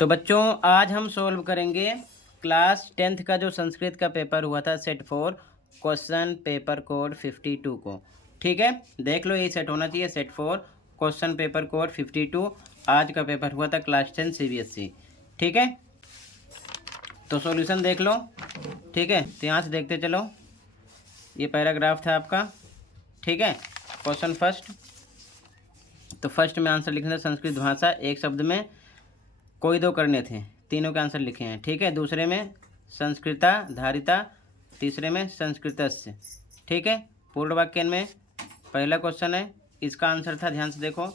तो बच्चों आज हम सॉल्व करेंगे क्लास 10th का जो संस्कृत का पेपर हुआ था सेट 4 क्वेश्चन पेपर कोड 52 को। ठीक है, देख लो, यही सेट होना चाहिए, सेट 4 क्वेश्चन पेपर कोड 52। आज का पेपर हुआ था क्लास 10 CBSE। ठीक है, तो सॉल्यूशन देख लो। ठीक है, तो यहाँ से देखते चलो, ये पैराग्राफ था आपका। ठीक है, क्वेश्चन फर्स्ट, तो फर्स्ट में आंसर लिखना था संस्कृत भाषा, एक शब्द में कोई दो करने थे, तीनों के आंसर लिखे हैं। ठीक है, दूसरे में संस्कृता धारिता, तीसरे में संस्कृतस्य। ठीक है, पूर्ण वाक्य में पहला क्वेश्चन है, इसका आंसर था, ध्यान से देखो,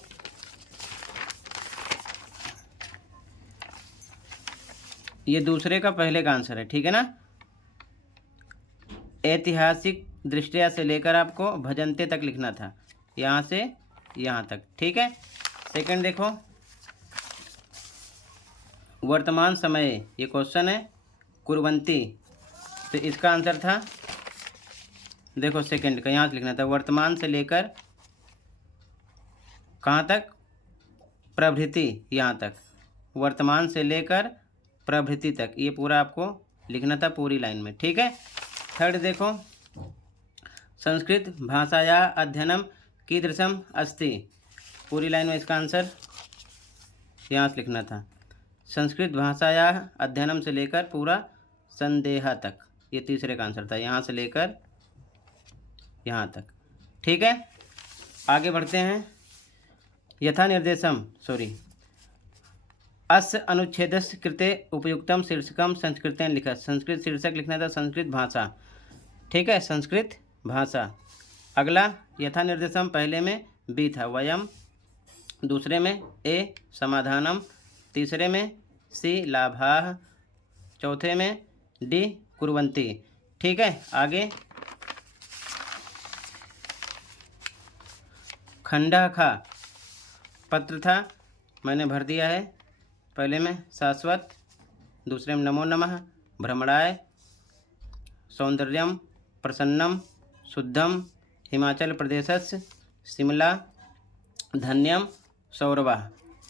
ये दूसरे का पहले का आंसर है। ठीक है ना, ऐतिहासिक दृष्टिया से लेकर आपको भजंते तक लिखना था, यहाँ से यहाँ तक। ठीक है, सेकंड देखो, वर्तमान समय, ये क्वेश्चन है, कुर्वन्ती, तो इसका आंसर था, देखो सेकंड का यहाँ से लिखना था, वर्तमान से लेकर कहाँ तक, प्रभृति, यहाँ तक, वर्तमान से लेकर प्रभृति तक, ये पूरा आपको लिखना था पूरी लाइन में। ठीक है, थर्ड देखो, संस्कृत भाषाया अध्ययनम कीदृशम अस्ति, पूरी लाइन में इसका आंसर यहाँ से लिखना था, संस्कृत भाषाया अध्ययनम से लेकर पूरा संदेह तक, ये तीसरे का आंसर था, यहाँ से लेकर यहाँ तक। ठीक है, आगे बढ़ते हैं, यथा निर्देशम अस्य अनुच्छेदस्य कृते उपयुक्तम शीर्षकम संस्कृतेन लिखत, संस्कृत शीर्षक लिखना था, संस्कृत भाषा। ठीक है, संस्कृत भाषा। अगला, यथा निर्देशम, पहले में बी था, वयम, दूसरे में ए समाधानम, तीसरे में सी लाभाः, चौथे में डी कुर्वन्ति। ठीक है, आगे खंडः खा, पत्र था, मैंने भर दिया है, पहले में शाश्वत, दूसरे में नमो नमः, भ्रमणाय, सौंदर्यम, प्रसन्नम, शुद्धम, हिमाचल प्रदेशस्य, शिमला, धन्यम, सौरभः।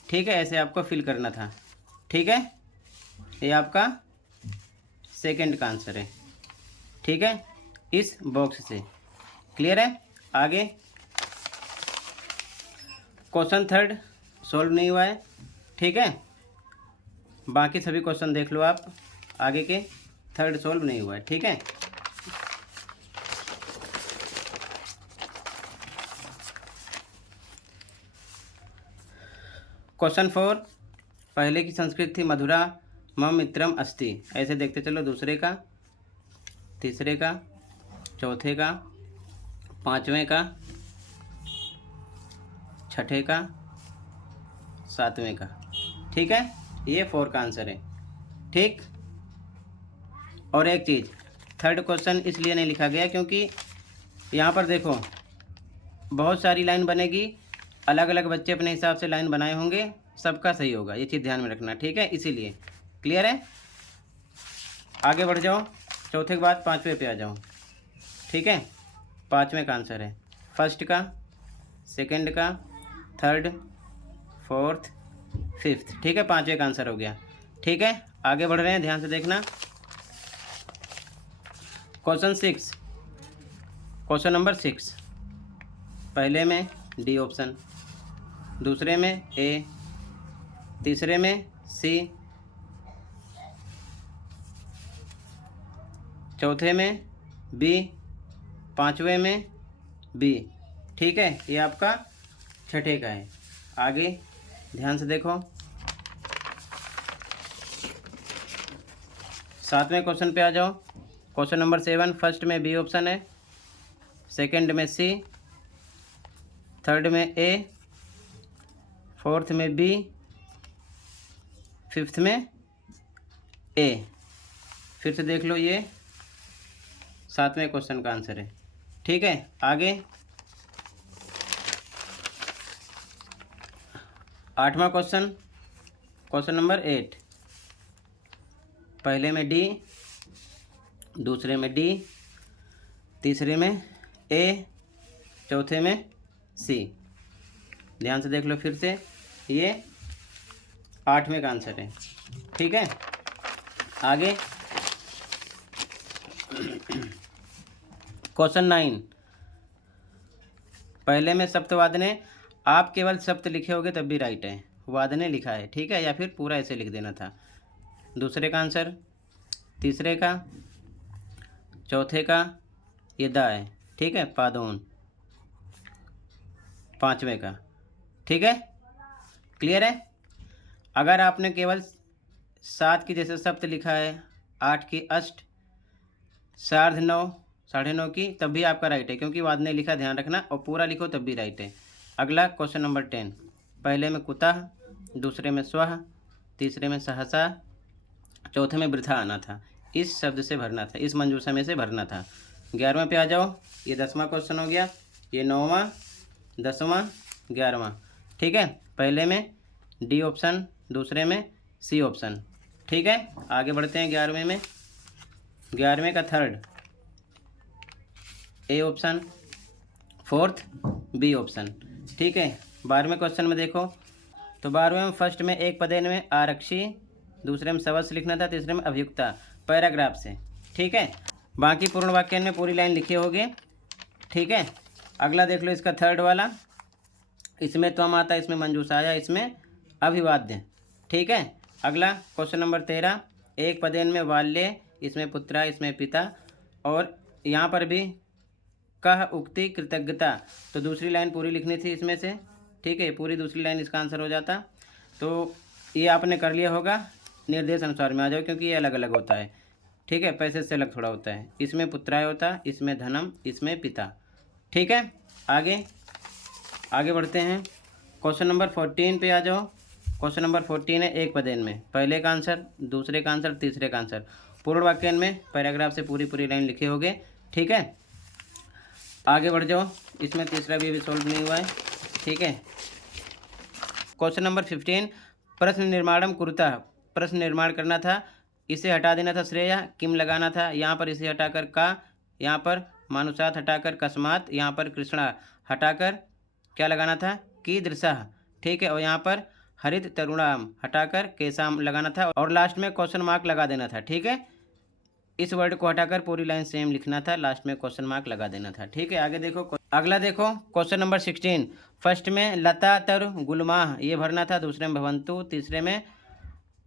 ठीक है, ऐसे आपको फिल करना था। ठीक है, ये आपका सेकंड का आंसर है। ठीक है, इस बॉक्स से क्लियर है। आगे क्वेश्चन थर्ड सॉल्व नहीं हुआ है। ठीक है, बाकी सभी क्वेश्चन देख लो आप, आगे के थर्ड सॉल्व नहीं हुआ है। ठीक है, क्वेश्चन 4, पहले की संस्कृत थी मधुरा मम मित्रम अस्ति, ऐसे देखते चलो, दूसरे का, तीसरे का, चौथे का, पांचवें का, छठे का, सातवें का। ठीक है, ये 4 का आंसर है। ठीक, और एक चीज़, थर्ड क्वेश्चन इसलिए नहीं लिखा गया क्योंकि यहाँ पर देखो बहुत सारी लाइन बनेगी, अलग अलग बच्चे अपने हिसाब से लाइन बनाए होंगे, सबका सही होगा, ये चीज़ ध्यान में रखना। ठीक है, इसीलिए क्लियर है। आगे बढ़ जाओ, चौथे के बाद पाँचवें पे आ जाओ। ठीक है, पाँचवें का आंसर है, फर्स्ट का, सेकंड का, थर्ड, फोर्थ, फिफ्थ। ठीक है, पाँचवें का आंसर हो गया। ठीक है, आगे बढ़ रहे हैं, ध्यान से देखना, क्वेश्चन 6, क्वेश्चन नंबर 6, पहले में डी ऑप्शन, दूसरे में ए, तीसरे में सी, चौथे में बी, पांचवें में बी। ठीक है, ये आपका छठे का है। आगे ध्यान से देखो, सातवें क्वेश्चन पे आ जाओ, क्वेश्चन नंबर 7, फर्स्ट में बी ऑप्शन है, सेकंड में सी, थर्ड में ए, फोर्थ में बी, फिफ्थ में ए। फिर से देख लो, ये सातवें क्वेश्चन का आंसर है। ठीक है, आगे आठवां क्वेश्चन, क्वेश्चन नंबर 8, पहले में डी, दूसरे में डी, तीसरे में ए, चौथे में सी। ध्यान से देख लो, फिर से ये 8वें का आंसर है। ठीक है, आगे क्वेश्चन 9। पहले में सप्तवादने, आप केवल सप्त लिखे होगे तब भी राइट है, वादने लिखा है। ठीक है, या फिर पूरा ऐसे लिख देना था। दूसरे का आंसर, तीसरे का, चौथे का ये दा है। ठीक है, पादोन। 5वें का। ठीक है, क्लियर है। अगर आपने केवल 7 की जैसे सप्त लिखा है, 8 की अष्ट, 9:30, 9:30 की, तब भी आपका राइट है, क्योंकि वाद ने लिखा, ध्यान रखना, और पूरा लिखो तब भी राइट है। अगला क्वेश्चन नंबर 10। पहले में कुतः, दूसरे में स्वः, तीसरे में सहसा, चौथे में वृथा आना था। इस शब्द से भरना था, इस मंजूषा में से भरना था। 11वें पे आ जाओ, ये 10वां क्वेश्चन हो गया, ये 9वां, 10वां, 11वां। ठीक है, पहले में डी ऑप्शन, दूसरे में सी ऑप्शन। ठीक है, आगे बढ़ते हैं 11वें में। 11वें का third A option, fourth B option. ठीक है, 12वें क्वेश्चन में देखो, तो 12वें में फर्स्ट में एक पदेन में आरक्षी, दूसरे में सवस लिखना था, तीसरे में अभियुक्ता, पैराग्राफ से। ठीक है, बाकी पूर्ण वाक्य में पूरी लाइन लिखे होगे। ठीक है, अगला देख लो, इसका थर्ड वाला, इसमें त्वम आता, इसमें मंजूषा आया, इसमें अभिवाद्य। ठीक है, अगला क्वेश्चन नंबर 13। एक पदेन में वाल्य, इसमें पुत्रा, इसमें पिता, और यहाँ पर भी कह उक्ति कृतज्ञता, तो दूसरी लाइन पूरी लिखनी थी इसमें से। ठीक है, पूरी दूसरी लाइन इसका आंसर हो जाता। तो ये आपने कर लिया होगा। निर्देश अनुसार में आ जाओ, क्योंकि ये अलग अलग होता है। ठीक है, पैसे से अलग थोड़ा होता है। इसमें पुत्राय होता, इसमें धनम, इसमें पिता। ठीक है, आगे बढ़ते हैं। क्वेश्चन नंबर 14 पे आ जाओ। क्वेश्चन नंबर 14 है एक पदेन में, पहले का आंसर, दूसरे का आंसर, तीसरे का आंसर, पूर्ण वाक्य में पैराग्राफ से पूरी लाइन लिखे होगे। ठीक है, आगे बढ़ जाओ, इसमें तीसरा भी सॉल्व नहीं हुआ है। ठीक है, क्वेश्चन नंबर 15, प्रश्न निर्माणम कुरुतः, प्रश्न निर्माण करना था, इसे हटा देना था श्रेया, किम लगाना था, यहाँ पर इसे हटाकर का, यहाँ पर मानुषात हटाकर कस्मात, यहाँ पर कृष्णा हटाकर क्या लगाना था, कीदृशः। ठीक है, और यहाँ पर हरित तरुणाम हटाकर केसाम लगाना था, और लास्ट में क्वेश्चन मार्क लगा देना था। ठीक है, इस वर्ड को हटाकर पूरी लाइन सेम लिखना था, लास्ट में क्वेश्चन मार्क लगा देना था। ठीक है, आगे देखो, अगला देखो क्वेश्चन नंबर 16। फर्स्ट में लता तर गुलमाह ये भरना था, दूसरे में भवंतु, तीसरे में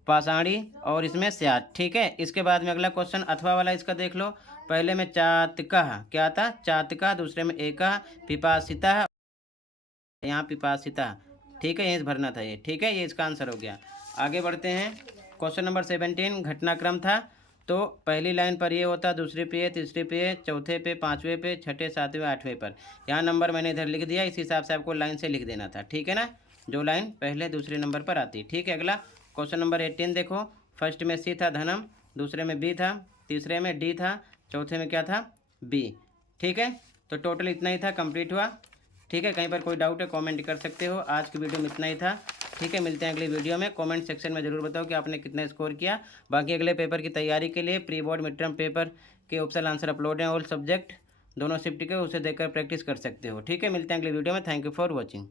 पाषाणी, और इसमें स्यात। ठीक है, इसके बाद में अगला क्वेश्चन अथवा वाला, इसका देख लो। पहले में चातका, क्या था, चातका, दूसरे में एका, पिपासिता, यहाँ पिपासिता। ठीक है, ये भरना था ये। ठीक है, ये इसका आंसर हो गया। आगे बढ़ते हैं, क्वेश्चन नंबर 17 घटनाक्रम था, तो पहली लाइन पर ये होता, दूसरे पे, तीसरे पे, चौथे पे, 5वें पे, 6ठे, 7वें, 8वें पर। यहाँ नंबर मैंने इधर लिख दिया, इस हिसाब से आपको लाइन से लिख देना था। ठीक है ना, जो लाइन पहले दूसरे नंबर पर आती। ठीक है, अगला क्वेश्चन नंबर 18 देखो। फर्स्ट में सी था धनम, दूसरे में बी था, तीसरे में डी था, चौथे में क्या था, बी। ठीक है, तो टोटल इतना ही था, कंप्लीट हुआ। ठीक है, कहीं पर कोई डाउट है कमेंट कर सकते हो। आज की वीडियो में इतना ही था। ठीक है, मिलते हैं अगली वीडियो में। कमेंट सेक्शन में ज़रूर बताओ कि आपने कितना स्कोर किया। बाकी अगले पेपर की तैयारी के लिए pre board mid term paper के ऑप्शनल आंसर अपलोड हैं, ऑल सब्जेक्ट दोनों शिफ्ट के, उसे देखकर प्रैक्टिस कर सकते हो। ठीक है, मिलते हैं अगली वीडियो में। Thank you for watching.